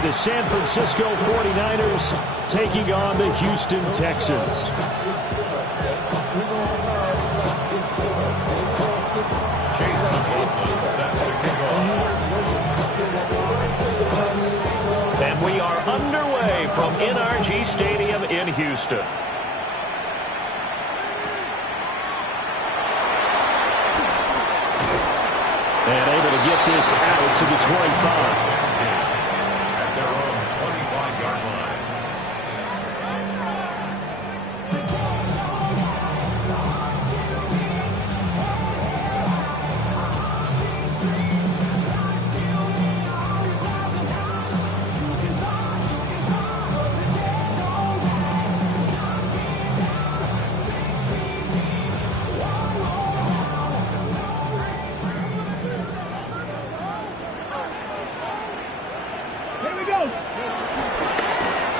be the San Francisco 49ers taking on the Houston Texans. And we are underway from NRG Stadium in Houston. And able to get this out to the 25. At their own 25-yard line.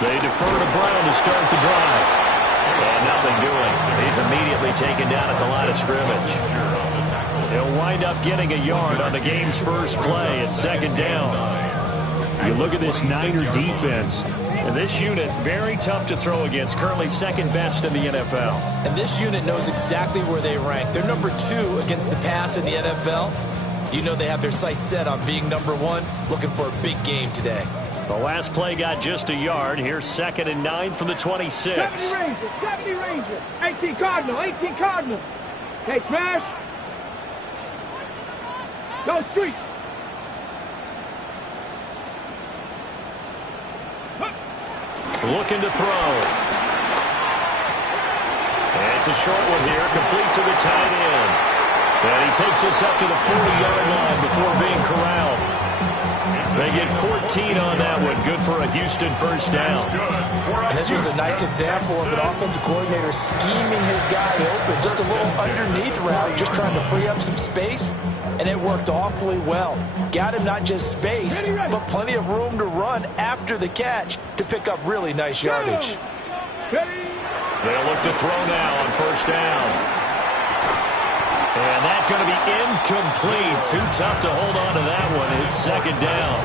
They defer to Brown to start the drive. And nothing doing. He's immediately taken down at the line of scrimmage. He'll wind up getting a yard on the game's first play at second down. You look at this Niner defense. And this unit, very tough to throw against, currently second best in the NFL. And this unit knows exactly where they rank. They're number 2 against the pass in the NFL. You know they have their sights set on being number 1, looking for a big game today. The last play got just a yard. Here's 2nd and 9 from the 26. 70 Rangers, 70 Rangers. 18 Cardinal, 18 Cardinal. Hey, Crash. Go street. Looking to throw. And it's a short one here, complete to the tight end. And he takes this up to the 40-yard line before being corralled. They get 14 on that one. Good for a Houston first down. And this was a nice example of an offensive coordinator scheming his guy open. Just a little underneath route, just trying to free up some space. And it worked awfully well. Got him not just space, but plenty of room to run after the catch to pick up really nice yardage. They'll look to throw now on first down. And that's going to be incomplete. Too tough to hold on to that one. It's second down.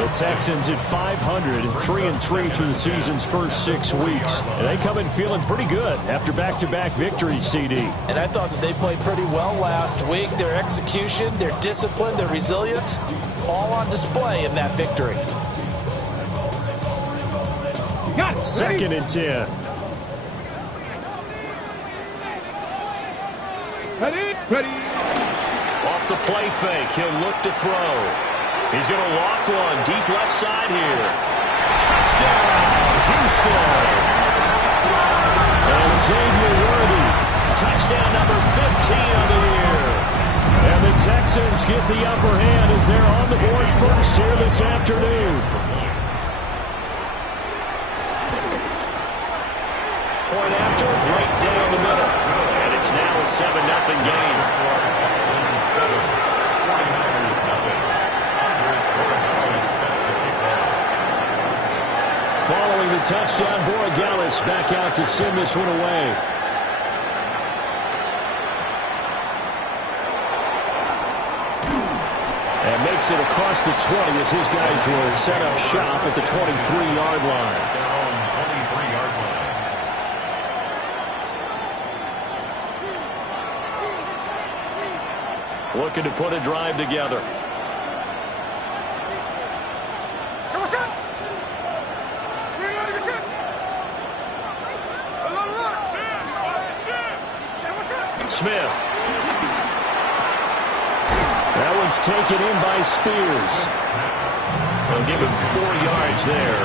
The Texans at 500, 3-3 through the season's first 6 weeks. And they come in feeling pretty good after back-to-back victories, CD. And I thought that they played pretty well last week. Their execution, their discipline, their resilience, all on display in that victory. Got it. 2nd and 10. Ready. Off the play fake, he'll look to throw. He's going to loft one deep left side here. Touchdown, Houston. And Xavier Worthy, touchdown number 15 on the year. And the Texans get the upper hand as they're on the board first here this afternoon. Point after, right down the middle. And it's now a 7-0 game. Following the touchdown, Borregales back out to send this one away. And makes it across the 20 as his guys will set up shop at the 23-yard line. Looking to put a drive together. Smith. That one's taken in by Spears. They'll give him 4 yards there,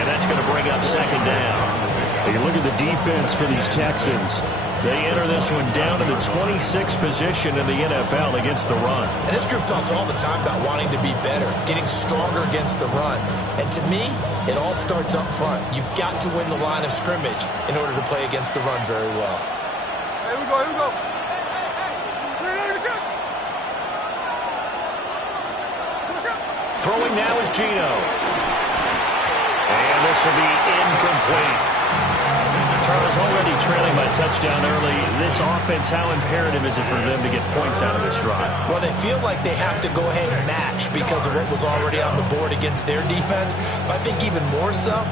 and that's going to bring up second down. You look at the defense for these Texans. They enter this one down in the 26th position in the NFL against the run. And this group talks all the time about wanting to be better, getting stronger against the run. And to me, it all starts up front. You've got to win the line of scrimmage in order to play against the run very well. Here we go, here we go. Throwing now is Gino. And this will be incomplete. Charles, already trailing by touchdown early. This offense, how imperative is it for them to get points out of this drive? Well, they feel like they have to go ahead and match because of what was already on the board against their defense. But I think even more so,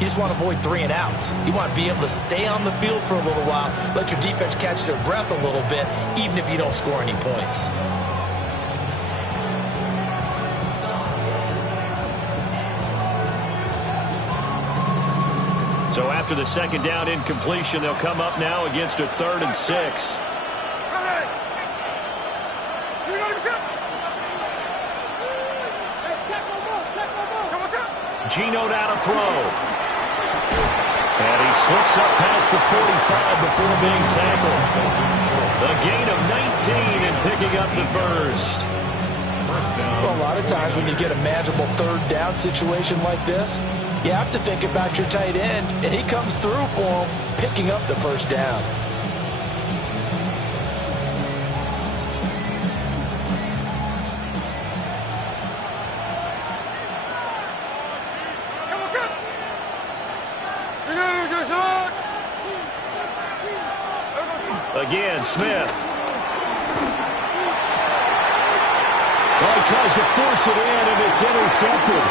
you just want to avoid 3 and outs. You want to be able to stay on the field for a little while, let your defense catch their breath a little bit, even if you don't score any points. So after the second down incompletion, they'll come up now against a 3rd and 6. Gino now to throw. And he slips up past the 45 before being tackled. A gain of 19 and picking up the first. Well, a lot of times when you get a manageable 3rd down situation like this, you have to think about your tight end, and he comes through for him, picking up the first down. Again, Smith. Well, he tries to force it in, and it's intercepted.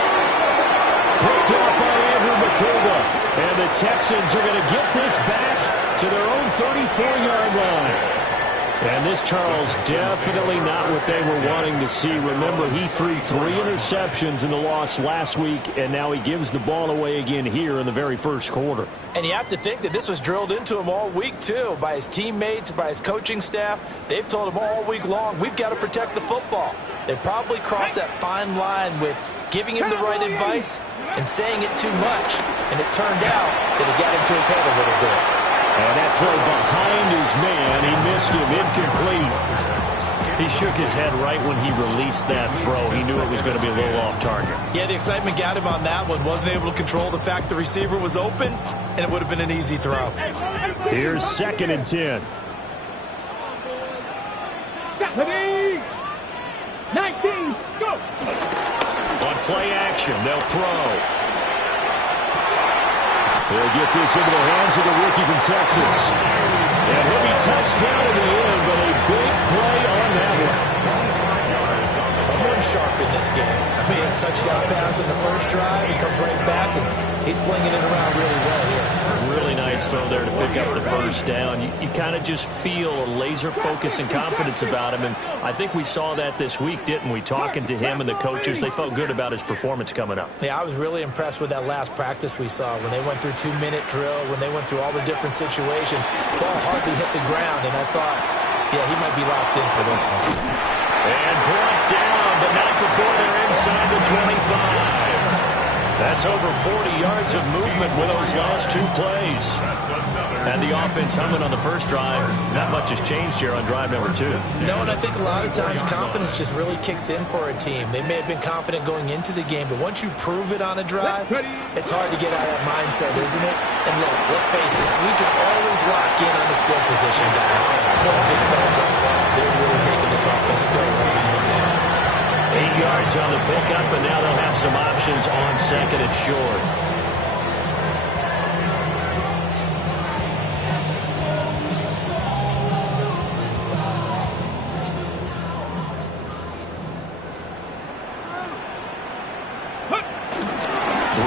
Picked up by Andrew McCullough. And the Texans are going to get this back to their own 34-yard line. And this, Charles, definitely not what they were wanting to see. Remember, he threw 3 interceptions in the loss last week, and now he gives the ball away again here in the very first quarter. And you have to think that this was drilled into him all week, too, by his teammates, by his coaching staff. They've told him all week long, we've got to protect the football. They probably crossed that fine line with giving him the right advice and saying it too much. And it turned out that it got into his head a little bit. And that throw behind his man, he missed him, incomplete. He shook his head right when he released that throw. He knew it was going to be a little off target. Yeah, the excitement got him on that one. Wasn't able to control the fact the receiver was open, and it would have been an easy throw. Here's 2nd and 10. 19, go! On play action, they'll throw. They'll get this into the hands of the rookie from Texas. And he'll be touched down in the end, but a big play on that one. Someone sharp in this game. I mean, a touchdown pass in the first drive. He comes right back, and he's flinging it around really well here. Really nice throw there to pick up the first down. You kind of just feel a laser focus and confidence about him, and I think we saw that this week, didn't we? Talking to him and the coaches, they felt good about his performance coming up. Yeah, I was really impressed with that last practice we saw when they went through 2-minute drill, when they went through all the different situations. Ball hardly hit the ground, and I thought, yeah, he might be locked in for this one. And brought down, but not before they're inside the 25. That's over 40 yards of movement with those last 2 plays. And the offense humming on the first drive. Not much has changed here on drive number 2. No, and I think a lot of times confidence just really kicks in for a team. They may have been confident going into the game, but once you prove it on a drive, it's hard to get out of that mindset, isn't it? And look, let's face it, we can always lock in on the skill position, guys. But the big fellas up front, they're really making this offense go early in the game. 8 yards on the pickup, and now they'll have some options on 2nd and short.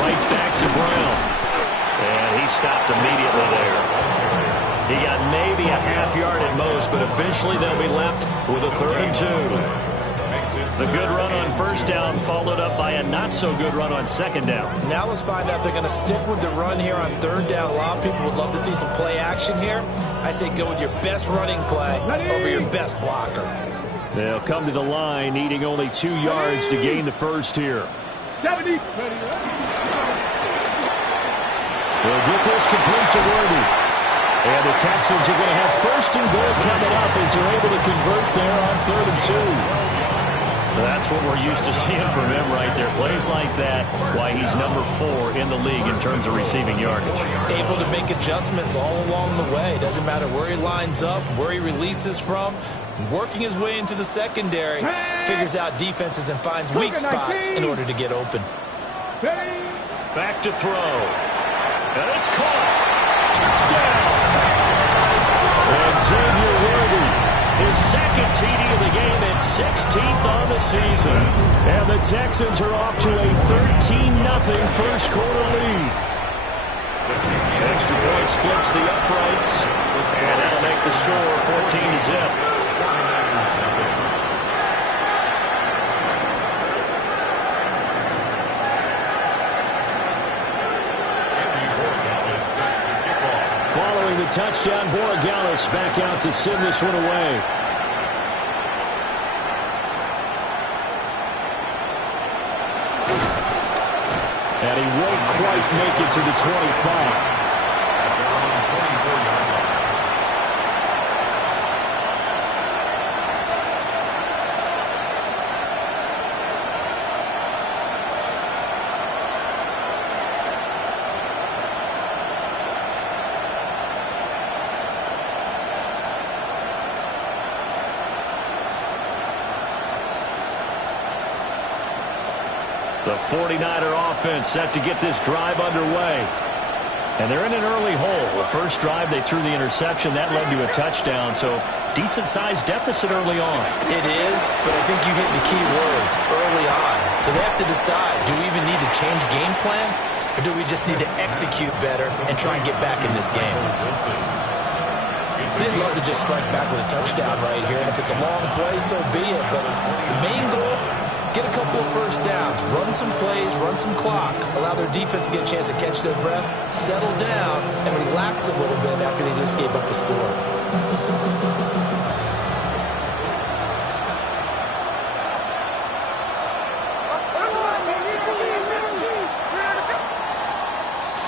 Right back to Brown. And he stopped immediately there. He got maybe a half yard at most, but eventually they'll be left with a 3rd and 2. The good run on first down followed up by a not-so-good run on 2nd down. Now let's find out if they're going to stick with the run here on 3rd down. A lot of people would love to see some play action here. I say go with your best running play over your best blocker. They'll come to the line, needing only 2 yards to gain the first here. 70. They'll get this complete to Worthy. And the Texans are going to have 1st and goal coming up as they're able to convert there on 3rd and 2. That's what we're used to seeing from him right there. Plays like that, why he's number 4 in the league in terms of receiving yardage. Able to make adjustments all along the way. Doesn't matter where he lines up, where he releases from. Working his way into the secondary. Figures out defenses and finds weak spots in order to get open. Back to throw. And it's caught. Touchdown! And Xavier Worthy, his second TD of the game and 16th on the season. And the Texans are off to a 13-0 first quarter lead. Extra point splits the uprights, and that'll make the score 14-0. Following the touchdown, Borregales back out to send this one away. And he won't quite make it to the 25. The 49er offense set to get this drive underway. And they're in an early hole. The first drive, they threw the interception. That led to a touchdown, so decent-sized deficit early on. It is, but I think you hit the key words, early on. So they have to decide, do we even need to change game plan, or do we just need to execute better and try and get back in this game? They'd love to just strike back with a touchdown right here, and if it's a long play, so be it. But the main goal, get a couple of first downs, run some plays, run some clock, allow their defense to get a chance to catch their breath, settle down, and relax a little bit after they just gave up a score.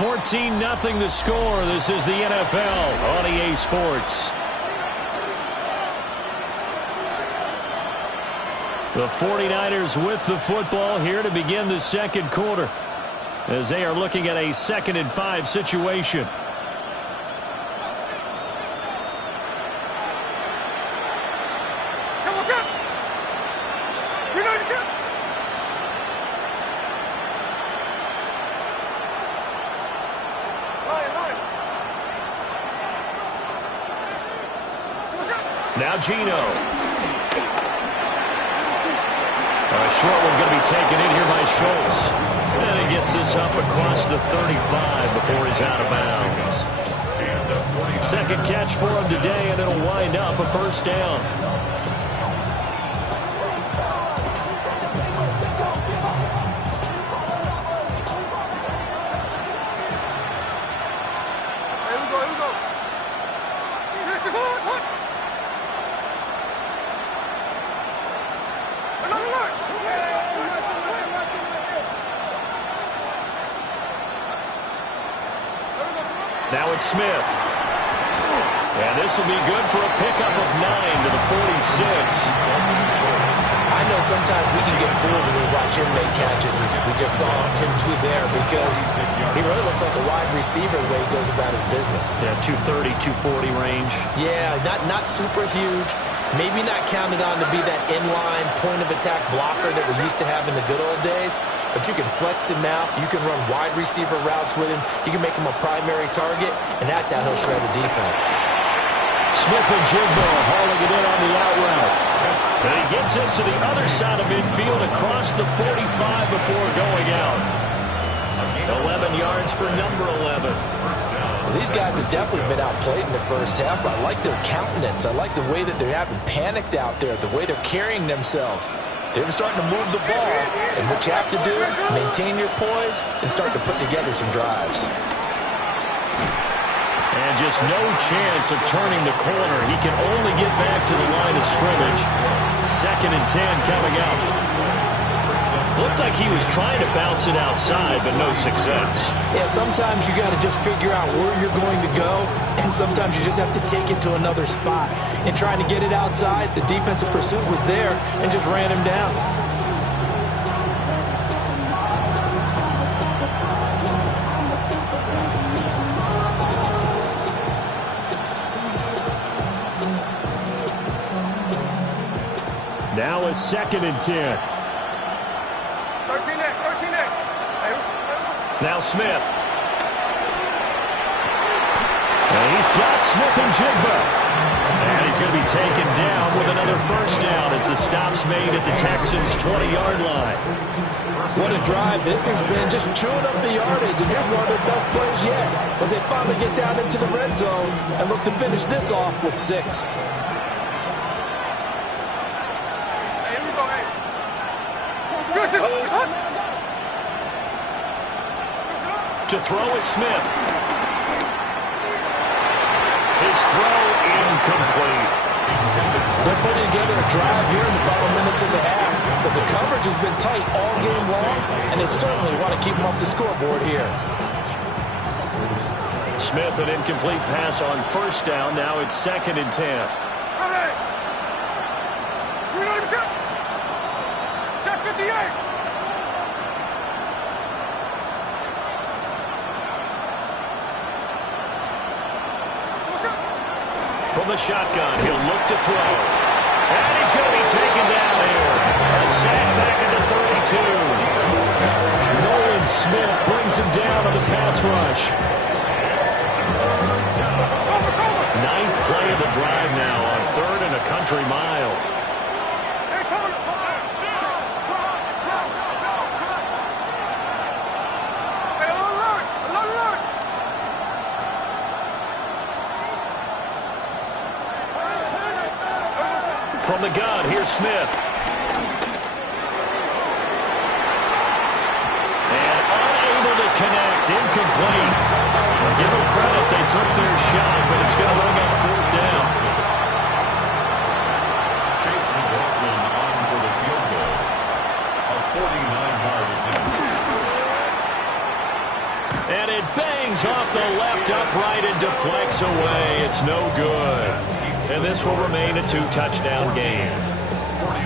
$14-0 the score. This is the NFL on EA Sports. The 49ers with the football here to begin the second quarter as they are looking at a 2nd and 5 situation. Now Gino. A short one going to be taken in here by Schultz. And he gets this up across the 35 before he's out of bounds. Second catch for him today, and it'll wind up a first down. Here we go. Now it's Smith. And this will be good for a pickup of 9 to the 46. I know sometimes we can get fooled when we watch him make catches, as we just saw him do there, because he really looks like a wide receiver the way he goes about his business. Yeah, 230, 240 range. Yeah, not super huge. Maybe not counted on to be that inline point-of-attack blocker that we used to have in the good old days, but you can flex him out. You can run wide receiver routes with him. You can make him a primary target, and that's how he'll shred a defense. Smith and Jigbo hauling it in on the out route. And he gets us to the other side of midfield across the 45 before going out. 11 yards for number 11. Well, these guys have definitely been outplayed in the first half, but I like their countenance. I like the way that they're having panicked out there, the way they're carrying themselves. They're starting to move the ball, and what you have to do, maintain your poise and start to put together some drives. And just no chance of turning the corner. He can only get back to the line of scrimmage. 2nd and 10 coming up. Looked like he was trying to bounce it outside, but no success. Yeah, sometimes you got to just figure out where you're going to go, and sometimes you just have to take it to another spot. In trying to get it outside, the defensive pursuit was there and just ran him down. Now a 2nd and 10. 13 next. Now Smith. And he's got Smith and Jigba. And he's going to be taken down with another first down as the stop's made at the Texans' 20-yard line. What a drive this has been, just chewing up the yardage. And here's one of their best plays yet as they finally get down into the red zone and look to finish this off with 6. Hey, here we go, hey. To throw is Smith. His throw incomplete. They're putting together a drive here in the final minutes of the half, but the coverage has been tight all game long, and they certainly want to keep them off the scoreboard here. Smith, an incomplete pass on first down. Now it's 2nd and 10. Check 58. From the shotgun, he'll look to throw. And he's going to be taken down here. A sack back at the 32. Nolan Smith brings him down on the pass rush. 9th play of the drive now on 3rd and a country mile. From the gun, here's Smith. And unable to connect, incomplete. Give them credit, they took their shot, but it's going to ring up 4th down. Chase McLaughlin on for the field goal. A 49-yard attempt. And it bangs off the left upright and deflects away. It's no good. And this will remain a 2-touchdown game.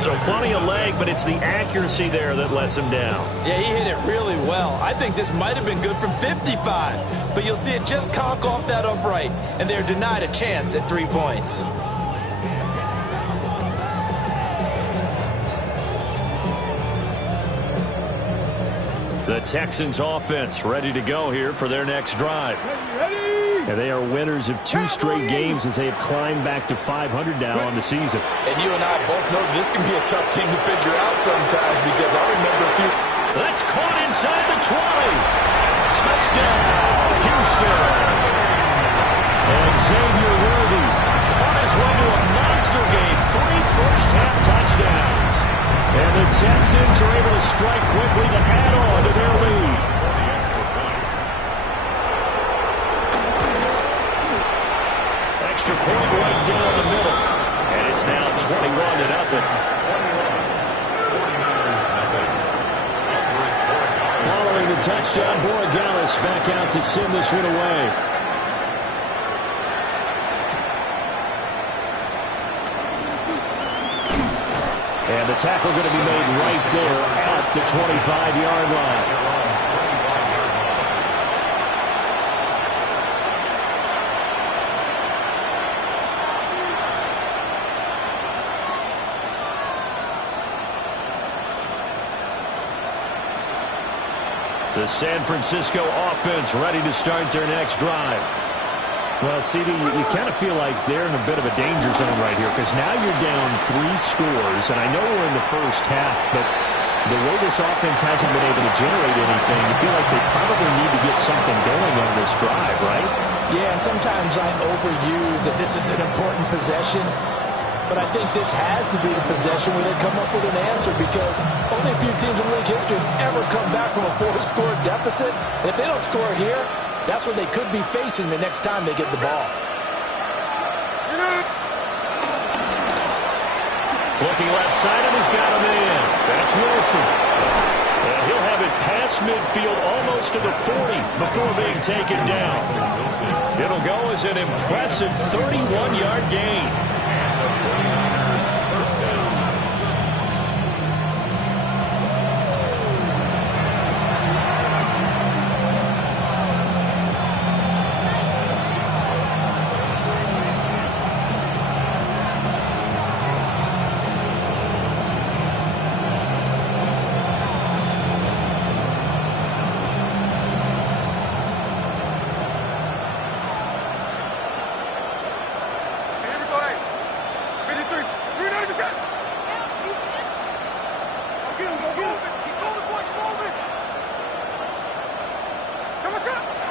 So plenty of leg, but it's the accuracy there that lets him down. Yeah, he hit it really well. I think this might have been good from 55, but you'll see it just conk off that upright, and they're denied a chance at 3 points. The Texans offense ready to go here for their next drive. And they are winners of 2 straight games as they have climbed back to 500 now on the season. And you and I both know this can be a tough team to figure out sometimes because I remember a few... That's caught inside the 20. Touchdown, Houston. And Xavier Worthy on his way to a monster game. 3 first-half touchdowns. And the Texans are able to strike quickly to add on to their lead. Extra point right down the middle. And it's now 21-0. Following the touchdown, Borregales back out to send this one away. And the tackle going to be made right there at the 25-yard line. The San Francisco offense ready to start their next drive. Well, CD, you kind of feel like they're in a bit of a danger zone right here because now you're down 3 scores, and I know we're in the first half, but the way this offense hasn't been able to generate anything, you feel like they probably need to get something going on this drive, right? Yeah, and sometimes I overuse that this is an important possession. But I think this has to be the possession where they come up with an answer because only a few teams in league history have ever come back from a 4-score deficit. And if they don't score here, that's what they could be facing the next time they get the ball. Looking left side, and he's got him in. That's Wilson. And he'll have it past midfield almost to the 40 before being taken down. It'll go as an impressive 31-yard gain.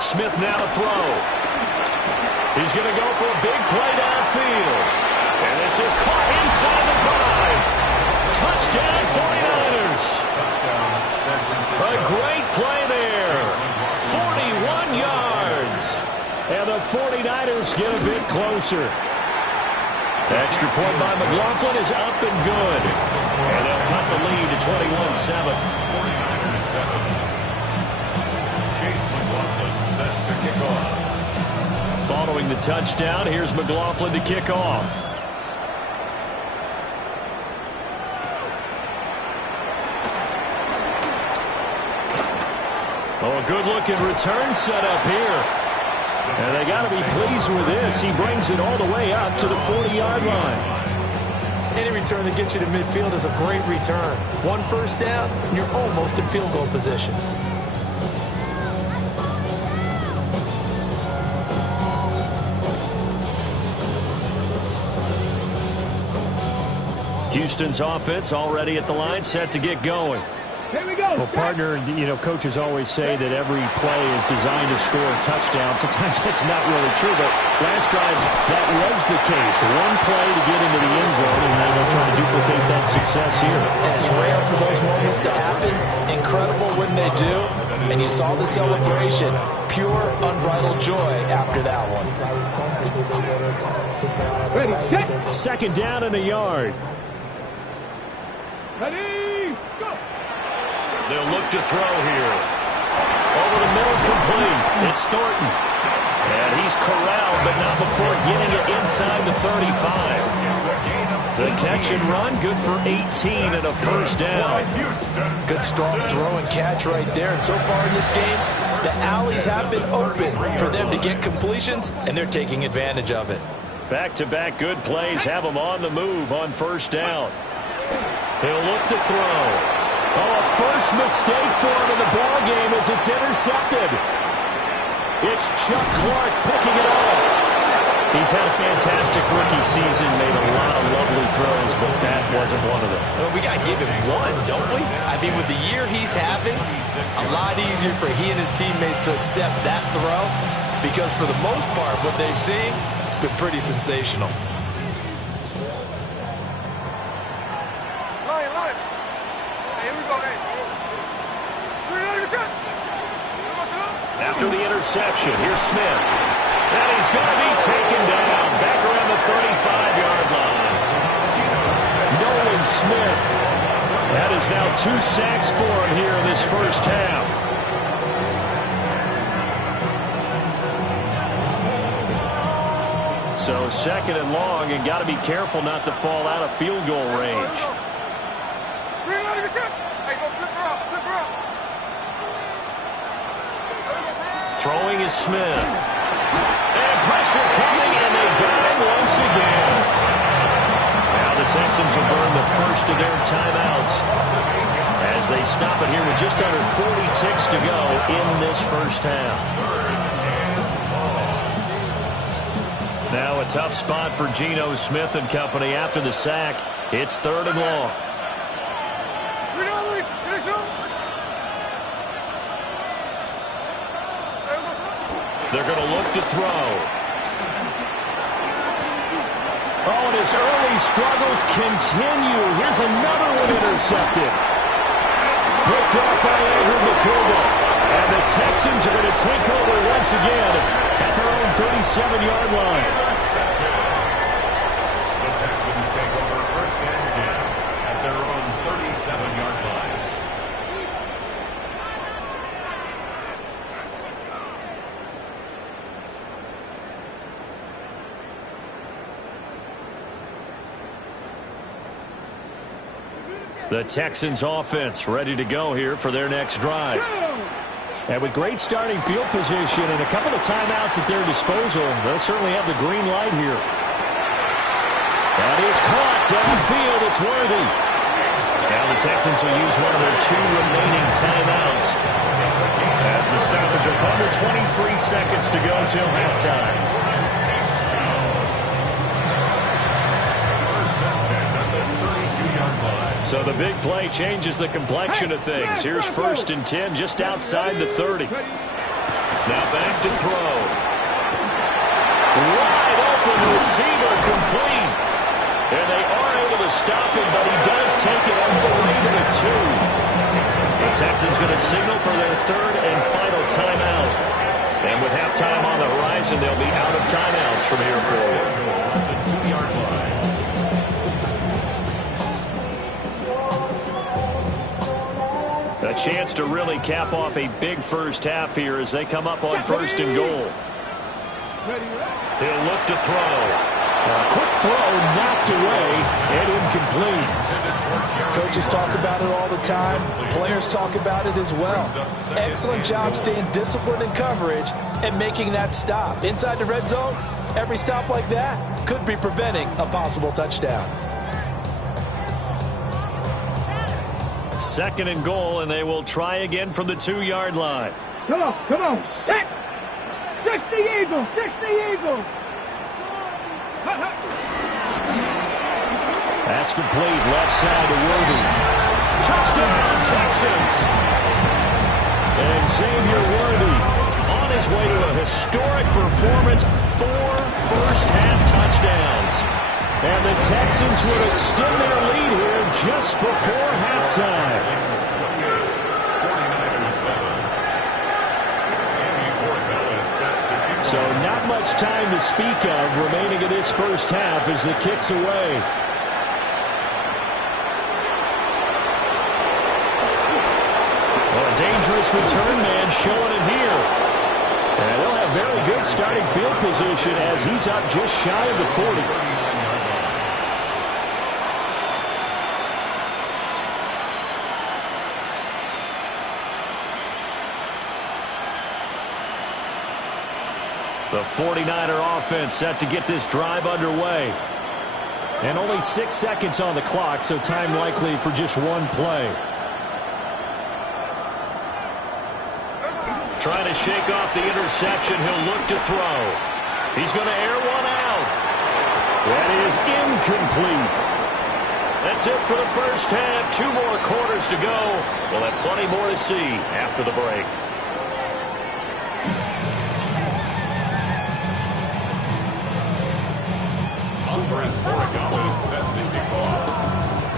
Smith now to throw. He's going to go for a big play downfield. And this is caught inside the 5. Touchdown 49ers. Touchdown, San Francisco. A great play there. 41 yards. And the 49ers get a bit closer. Extra point by McLaughlin is up and good. And they'll cut the lead to 21-7. 49ers 7. Chase McLaughlin set to kick off. Following the touchdown, here's McLaughlin to kick off. Oh, a good-looking return set up here. And they got to be pleased with this. He brings it all the way up to the 40-yard line. Any return that gets you to midfield is a great return. 1 first down, you're almost in field goal position. Houston's offense already at the line, set to get going. Here we go. Well, partner, coaches always say that every play is designed to score a touchdown. Sometimes that's not really true, but last drive, that was the case. 1 play to get into the end zone, and now they're trying to duplicate that success here. And it's rare for those moments to happen. Incredible when they do. And you saw the celebration. Pure, unbridled joy after that one. Ready, set. Second down and a yard. Ready, go. They'll look to throw here. Over the middle, complete. It's Thornton. And he's corralled, but not before getting it inside the 35. The catch and run, good for 18 and a first down. Good strong throw and catch right there. And so far in this game, the alleys have been open for them to get completions, and they're taking advantage of it. Back-to-back good plays have them on the move on first down. He'll look to throw. Oh, a first mistake for him in the ball game as it's intercepted. It's Chuck Clark picking it off. He's had a fantastic rookie season, made a lot of lovely throws, but that wasn't one of them. Well, we got to give him one, don't we? I mean, with the year he's having, a lot easier for he and his teammates to accept that throw because for the most part, what they've seen, it's been pretty sensational. Line. Hey, here we go, hey. 300%. After the interception, here's Smith. And he's going to be taken down back around the 35-yard line. Nolan Smith. That is now 2 sacks for him here in this first half. So second and long, and got to be careful not to fall out of field goal range. 300%. Hey, go flip her up. Throwing is Smith. And pressure coming, and they got him once again. Now the Texans will burn the first of their timeouts as they stop it here with just under 40 ticks to go in this first half. Now a tough spot for Geno Smith and company after the sack. It's third and long. They're going to look to throw. Oh, and his early struggles continue. Here's another one intercepted. Picked up by Andrew McCougal. And the Texans are going to take over once again at their own 37-yard line. The Texans take over first and 10 at their own 37-yard line. The Texans offense ready to go here for their next drive. And with great starting field position and a couple of timeouts at their disposal, they'll certainly have the green light here. That is caught downfield. It's Worthy. Now the Texans will use one of their 2 remaining timeouts as the stoppage of under 23 seconds to go till halftime. So the big play changes the complexion of things. Here's first and 10 just outside the 30. Now back to throw. Wide open receiver complete. And they are able to stop him, but he does take it all the way to the 2. The Texans going to signal for their third and final timeout. And with halftime on the horizon, they'll be out of timeouts from here forward. The 2-yard line. A chance to really cap off a big first half here as they come up on first and goal. He'll look to throw. A quick throw knocked away and incomplete. Coaches talk about it all the time. Players talk about it as well. Excellent job staying disciplined in coverage and making that stop. Inside the red zone, every stop like that could be preventing a possible touchdown. Second and goal, and they will try again from the 2-yard line. Come on, set! 60 Eagles, 60 Eagles! That's complete. Left side to Worthy. Touchdown, Texans! And Xavier Worthy On his way to a historic performance, 4 first-half touchdowns. And the Texans would extend their lead here just before halftime. So not much time to speak of remaining in this first half as the kick's away. Well, a dangerous return man showing it here. And they'll have very good starting field position as he's up just shy of the 40. The 49er offense set to get this drive underway. And only 6 seconds on the clock, so time likely for just one play. Trying to shake off the interception. He'll look to throw. He's going to air one out. That is incomplete. That's it for the first half. 2 more quarters to go. We'll have plenty more to see after the break.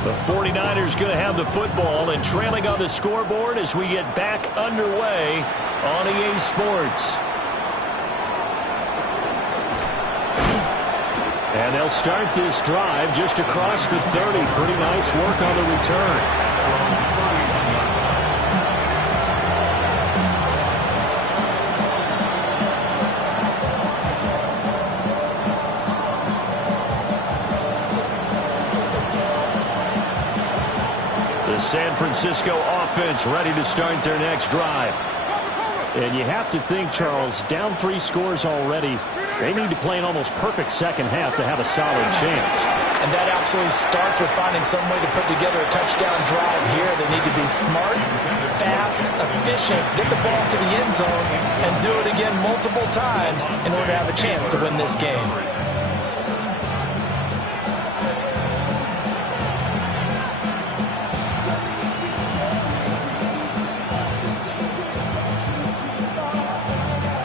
The 49ers going to have the football and trailing on the scoreboard as we get back underway on EA Sports. And they'll start this drive just across the 30. Pretty nice work on the return. The San Francisco offense ready to start their next drive. And you have to think, Charles, down 3 scores already. They need to play an almost perfect second half to have a solid chance. And that absolutely starts with finding some way to put together a touchdown drive here. They need to be smart, fast, efficient, get the ball to the end zone, and do it again multiple times in order to have a chance to win this game.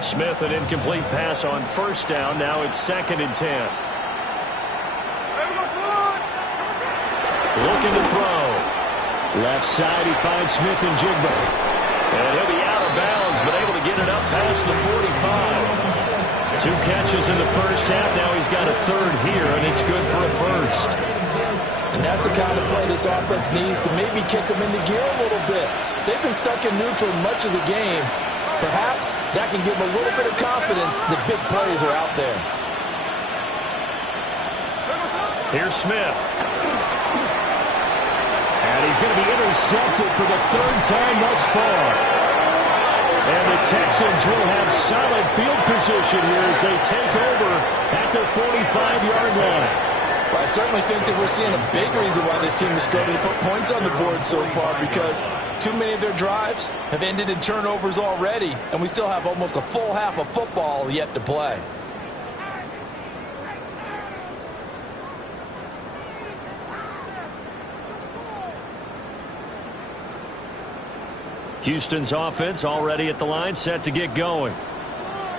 Smith, an incomplete pass on first down. Now it's 2nd and 10. Looking to throw. Left side, he finds Smith and Jigba. And he'll be out of bounds, but able to get it up past the 45. 2 catches in the first half. Now he's got a 3rd here, and it's good for a first. And that's the kind of play this offense needs to maybe kick them into gear a little bit. They've been stuck in neutral much of the game. Perhaps that can give them a little bit of confidence that big plays are out there. Here's Smith. And he's going to be intercepted for the 3rd time thus far. And the Texans will have solid field position here as they take over at the 45-yard line. Well, I certainly think that we're seeing a big reason why this team has struggled to put points on the board so far, because too many of their drives have ended in turnovers already, and we still have almost a full half of football yet to play. Houston's offense already at the line, set to get going.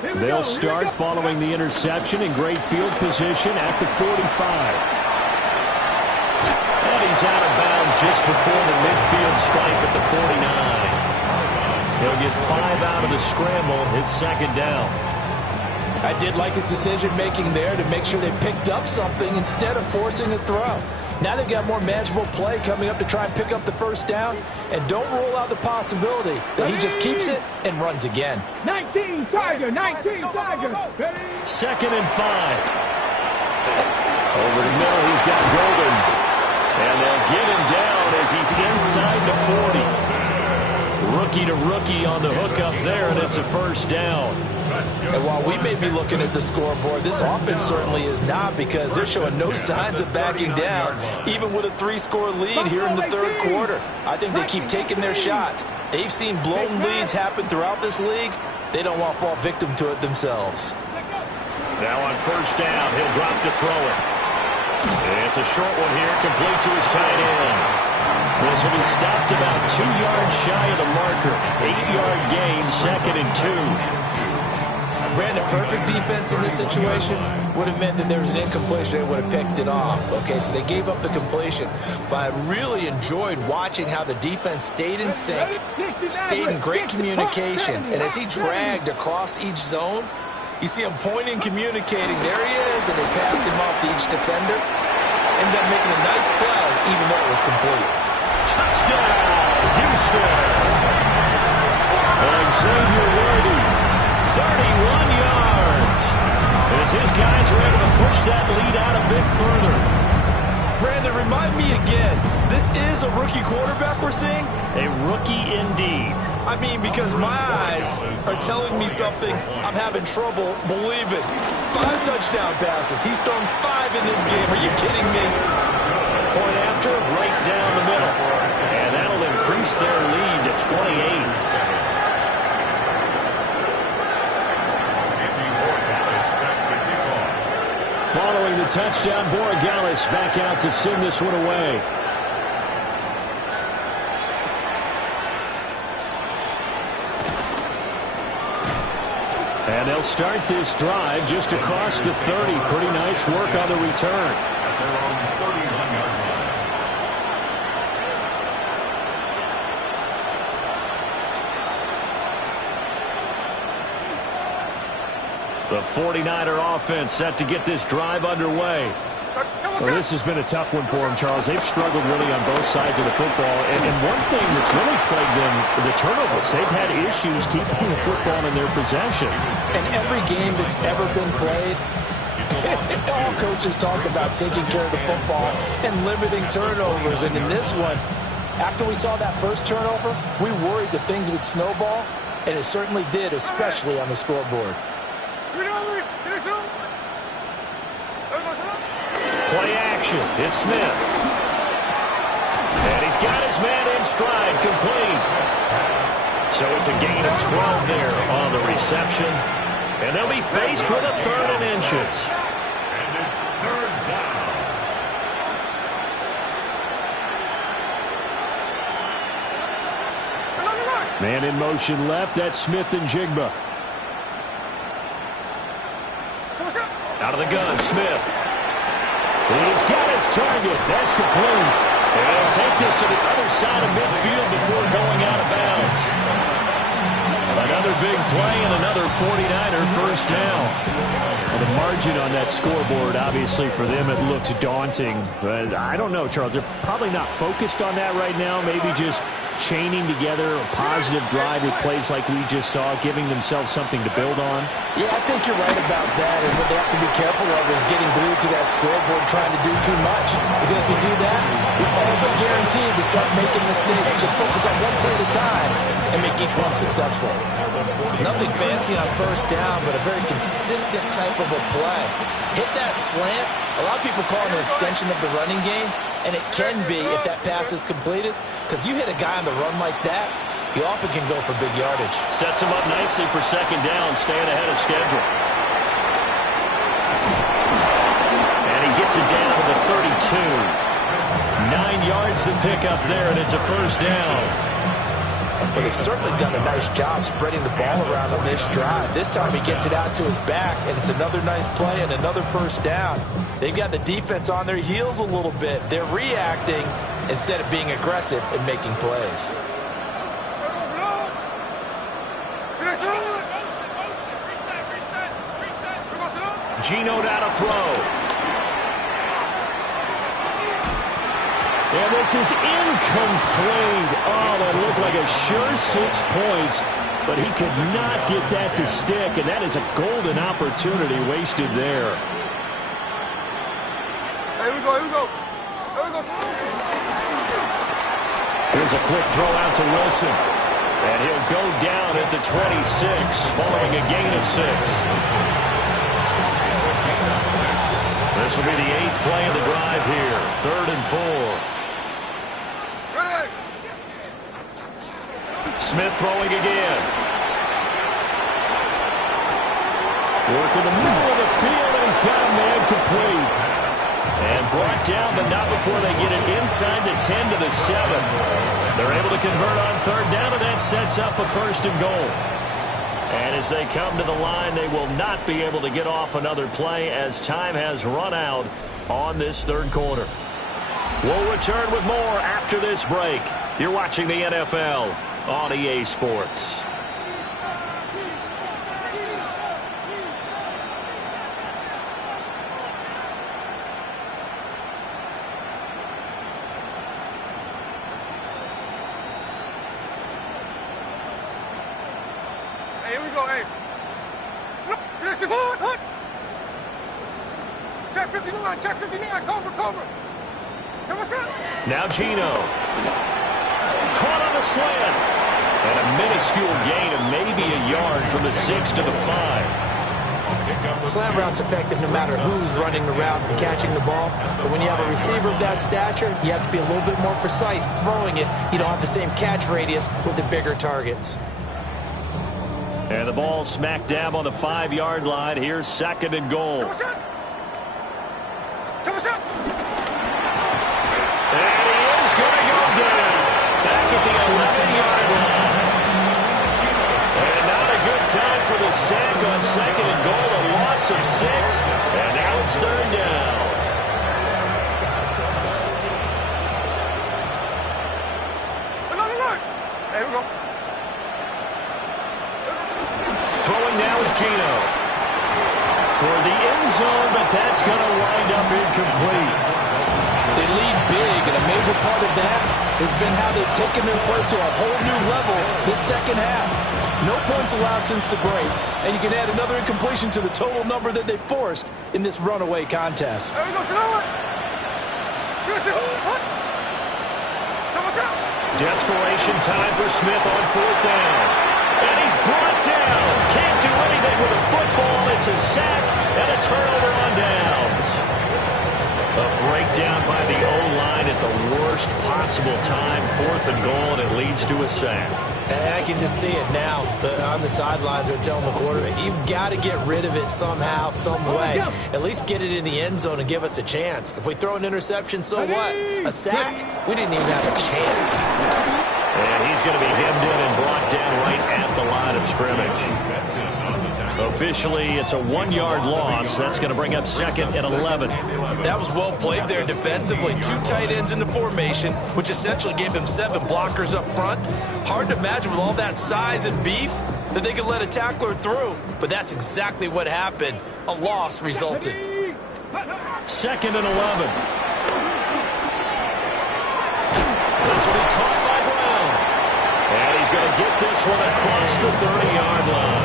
They'll start following the interception in great field position at the 45. And he's out of bounds just before the midfield stripe at the 49. He'll get 5 out of the scramble. It's second down. I did like his decision-making there to make sure they picked up something instead of forcing a throw. Now they've got more manageable play coming up to try and pick up the first down. And don't rule out the possibility that he just keeps it and runs again. 19 Tiger, 19 Tiger. Second and 5. Over the middle, he's got Golden. And they'll get him down as he's inside the 40. Rookie to rookie on the hook up there, and it's a first down. And while we may be looking at the scoreboard, this offense certainly is not, because they're showing no signs of backing down, even with a 3-score lead here in the third quarter. I think they keep taking their shots. They've seen blown leads happen throughout this league. They don't want to fall victim to it themselves. Now on first down, he'll drop to throw it. It's a short one here, complete to his tight end. This will be stopped about 2 yards shy of the marker. 8-yard gain, second and 2. Brandon, perfect defense in this situation would have meant that there was an incompletion. They would have picked it off. Okay, so they gave up the completion. But I really enjoyed watching how the defense stayed in sync, stayed in great communication. And as he dragged across each zone, you see him pointing, communicating. There he is, and they passed him off to each defender. Ended up making a nice play, even though it was complete. Touchdown, Houston! Xavier Worthy, 31 yards. As his guys are able to push that lead out a bit further. Brandon, remind me again, this is a rookie quarterback we're seeing? A rookie indeed. I mean, because my eyes are telling me something I'm having trouble believing. 5 touchdown passes. He's thrown 5 in this game. Are you kidding me? Point after, right down the middle. And that'll increase their lead to 28. Following the touchdown, Borregales back out to send this one away. And they'll start this drive just across the 30. Pretty nice work on the return. At their own 39-yard line. The 49er offense set to get this drive underway. Well, this has been a tough one for them, Charles. They've struggled really on both sides of the football. And one thing that's really plagued them, the turnovers. They've had issues keeping the football in their possession. And every game that's ever been played, all coaches talk about taking care of the football and limiting turnovers. And in this one, after we saw that first turnover, we worried that things would snowball, and it certainly did, especially on the scoreboard. Play action. It's Smith. And he's got his man in stride, complete. So it's a gain of 12 there on the reception. And they'll be faced with a 3rd and inches. And it's 3rd down. Man in motion left. That's Smith and Jigba. Out of the gun, Smith. He's got his target. That's complete. And they'll take this to the other side of midfield before going out of bounds. Another big play and another 49er first down. Well, the margin on that scoreboard, obviously, for them, it looks daunting. But I don't know, Charles. They're probably not focused on that right now. Maybe just chaining together a positive drive with plays like we just saw, giving themselves something to build on. Yeah, I think you're right about that. And what they have to be careful of is getting glued to that scoreboard trying to do too much. Because if you do that, you're all but guaranteed to start making mistakes. Just focus on one play at a time and make each one successful. Nothing fancy on first down, but a very consistent type of a play. Hit that slant. A lot of people call it an extension of the running game, and it can be if that pass is completed, because you hit a guy on the run like that, he often can go for big yardage. Sets him up nicely for second down, staying ahead of schedule. And he gets it down to the 32. 9 yards to pick up there, and it's a first down. but they've certainly done a nice job spreading the ball around on this drive. This time he gets it out to his back, and it's another nice play and another first down. They've got the defense on their heels a little bit. They're reacting instead of being aggressive and making plays. Geno now to throw. And this is incomplete. Oh, that looked like a sure 6 points, but he could not get that to stick, and that is a golden opportunity wasted there. Here we go, here we go. Here we go. Here's a quick throw out to Wilson. And he'll go down at the 26, following a gain of 6. This will be the 8th play of the drive here. 3rd and 4. Ready. Smith throwing again. Working the middle of the field, and he's got a man complete. And brought down, but not before they get it inside the 10 to the 7. They're able to convert on 3rd down, and that sets up a 1st and goal. And as they come to the line, they will not be able to get off another play as time has run out on this 3rd quarter. We'll return with more after this break. You're watching the NFL on EA Sports. Here we go, hey. Listen, hut. Check 59, cover. So what's up? Now Geno. Caught on the slant. And a minuscule gain of maybe a yard from the 6 to the 5. Slant route's effective no matter who's running the route and catching the ball. But when you have a receiver of that stature, you have to be a little bit more precise throwing it. You don't have the same catch radius with the bigger targets. And the ball smack dab on the 5-yard line. Here's 2nd and goal. So what's up? And he is going to go down. Back at the 11-yard line. And not a good time for the sack on 2nd and goal. A loss of 6. And now it's 3rd down. Look. Here we go. Throwing now is Geno. Toward the end zone, but that's going to wind up incomplete. They lead big, and a major part of that has been how they've taken their play to a whole new level this second half. No points allowed since the break, and you can add another incompletion to the total number that they forced in this runaway contest. Here we go, Listen, hut. So what's up? Desperation time for Smith on 4th down. And he's brought down. Can't do anything with a football. It's a sack and a turnover on downs. A breakdown by the O-line at the worst possible time. 4th and goal, and it leads to a sack. And I can just see it now. On the sidelines, they're telling the quarterback, you've got to get rid of it somehow, some way. At least get it in the end zone and give us a chance. If we throw an interception, so what? A sack? We didn't even have a chance. And he's going to be hemmed in and brought down right at the line of scrimmage. Officially, it's a 1-yard loss. That's going to bring up 2nd and 11. That was well played there defensively. 2 tight ends in the formation, which essentially gave them 7 blockers up front. Hard to imagine with all that size and beef that they could let a tackler through. But that's exactly what happened. A loss resulted. 2nd and 11. This will be caught by Brown. And he's going to get this one across the 30-yard line.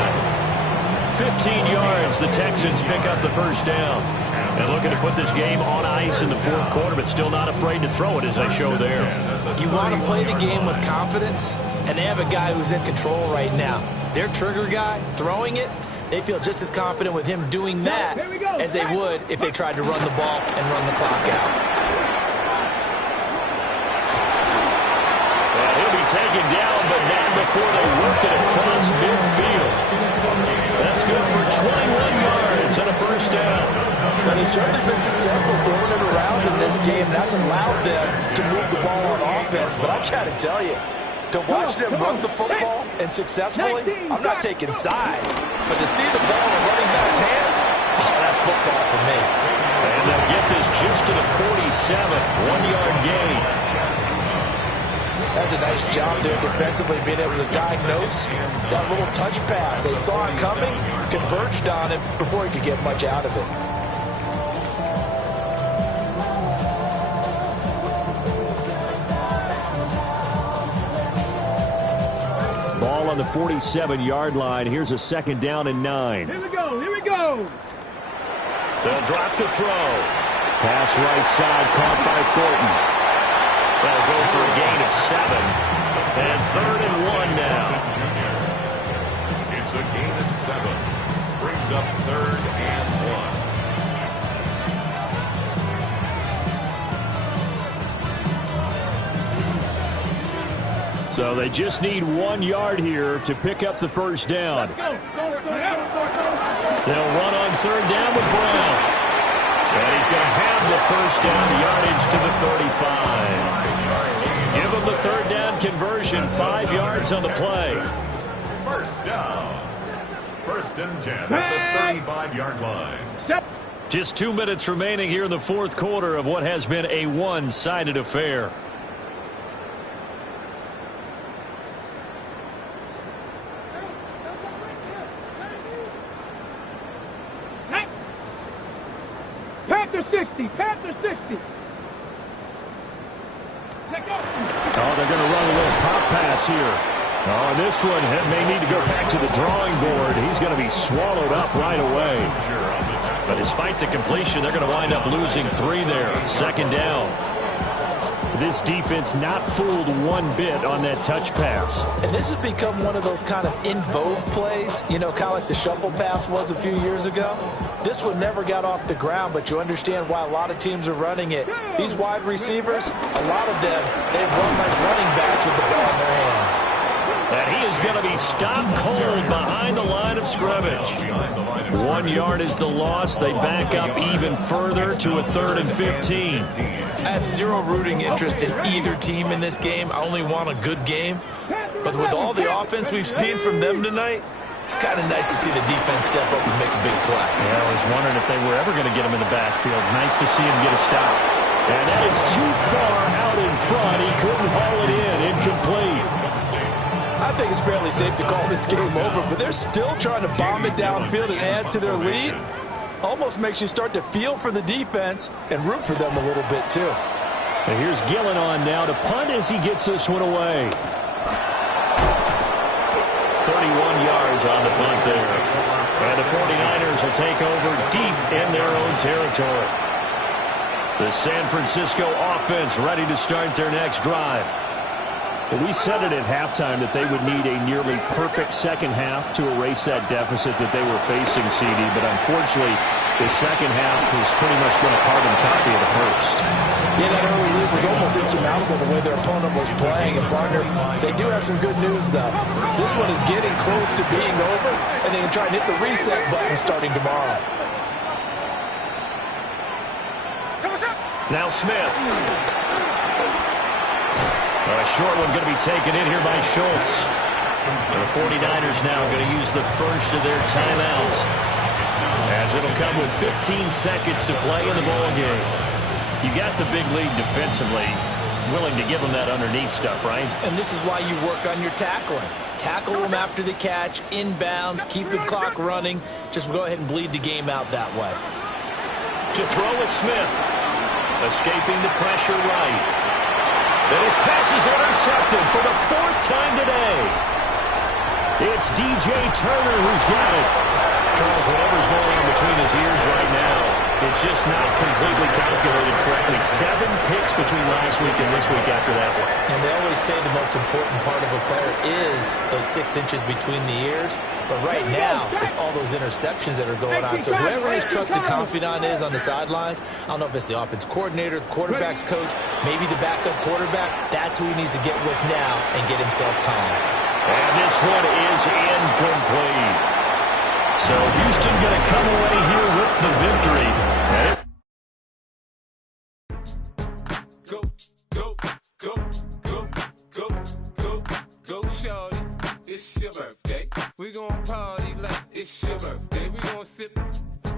15 yards, the Texans pick up the 1st down. And looking to put this game on ice in the 4th quarter, but still not afraid to throw it as they show there. You want to play the game with confidence, and they have a guy who's in control right now. Their trigger guy, throwing it, they feel just as confident with him doing that as they would if they tried to run the ball and run the clock out. And he'll be taken down, but not before they work it across midfield. That's good for 21 yards and a 1st down. But they've certainly been successful throwing it around in this game. That's allowed them to move the ball on offense. But I got to tell you, To watch them run the football and successfully, I'm not taking sides. But to see the ball in running back's hands, oh, that's football for me. And they'll get this just to the 47, 1-yard gain. That's a nice job there defensively, being able to diagnose that little touch pass. They saw it coming, converged on it before he could get much out of it. Ball on the 47-yard line. Here's a 2nd down and 9. Here we go. Here we go. They'll drop the throw. Pass right side, caught by Thornton. They'll go for a gain of 7. And 3rd and 1 now. It's a gain of 7. Brings up 3rd and 1. So they just need 1 yard here to pick up the first down. They'll run on 3rd down with Brown. And he's going to have the first down yardage to the 35. Give him the 3rd down conversion, 5 yards on the play. First down. 1st and 10 at the 35-yard line. Just 2 minutes remaining here in the 4th quarter of what has been a one-sided affair. Panther 60. Panther 60. Oh, they're going to run a little pop pass here. Oh, this one may need to go back to the drawing board. He's going to be swallowed up right away. But despite the completion, they're going to wind up losing 3 there. 2nd down. This defense not fooled one bit on that touch pass. And this has become one of those kind of in vogue plays, you know, kind of like the shuffle pass was a few years ago. This one never got off the ground, but you understand why a lot of teams are running it. These wide receivers, a lot of them, they've run like running backs with the ball in their hands. And he is going to be stopped cold behind the line of scrimmage. 1 yard is the loss. They back up even further to a 3rd and 15. I have zero rooting interest in either team in this game. I only want a good game. But with all the offense we've seen from them tonight, it's kind of nice to see the defense step up and make a big play. Yeah, I was wondering if they were ever going to get him in the backfield. Nice to see him get a stop. And that is too far out in front. He couldn't haul it in. Incomplete. I think it's fairly safe to call this game over, but they're still trying to bomb it downfield and add to their lead. Almost makes you start to feel for the defense and root for them a little bit, too. And here's Gillen on now to punt as he gets this one away. 31 yards on the punt there. And the 49ers will take over deep in their own territory. The San Francisco offense ready to start their next drive. Well, we said it at halftime that they would need a nearly perfect second half to erase that deficit that they were facing, CD. But unfortunately, the second half has pretty much been a carbon copy of the first. Yeah, that early lead was almost insurmountable the way their opponent was playing. And, partner, they do have some good news, though. This one is getting close to being over, and they can try and hit the reset button starting tomorrow. Now Smith. A short one going to be taken in here by Schultz. The 49ers now going to use the first of their timeouts, as it'll come with 15 seconds to play in the ball game. You got the big lead defensively, willing to give them that underneath stuff, right? And this is why you work on your tackling. Tackle them after the catch, inbounds, keep the clock running. Just go ahead and bleed the game out that way. To throw is Smith. Escaping the pressure right. And his pass is intercepted for the 4th time today. It's DJ Turner who's got it. Charles, whatever's going on between his ears right now, it's just not completely calculated correctly. 7 picks between last week and this week after that one. And they always say the most important part of a player is those 6 inches between the ears. But right now, it's all those interceptions that are going on. So whoever his trusted confidant is on the sidelines, I don't know if it's the offense coordinator, the quarterback's coach, maybe the backup quarterback, that's who he needs to get with now and get himself calm. And this one is incomplete. So Houston going to come away here with the victory. Go, go, go, go, go, go. it's your birthday. We gon' party like it's your birthday. We gon' sip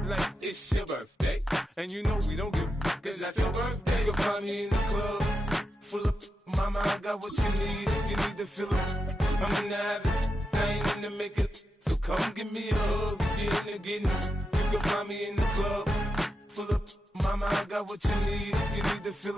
like it's your birthday. And you know we don't give a cause that's your birthday. You'll find me in the club, full of mama, I got what you need if you need to fill up. I'm in the habit, I ain't in the makeup. So come give me a hug, you're in the getting. You can find me in the club, full of mama, I got what you need if you need to fill up.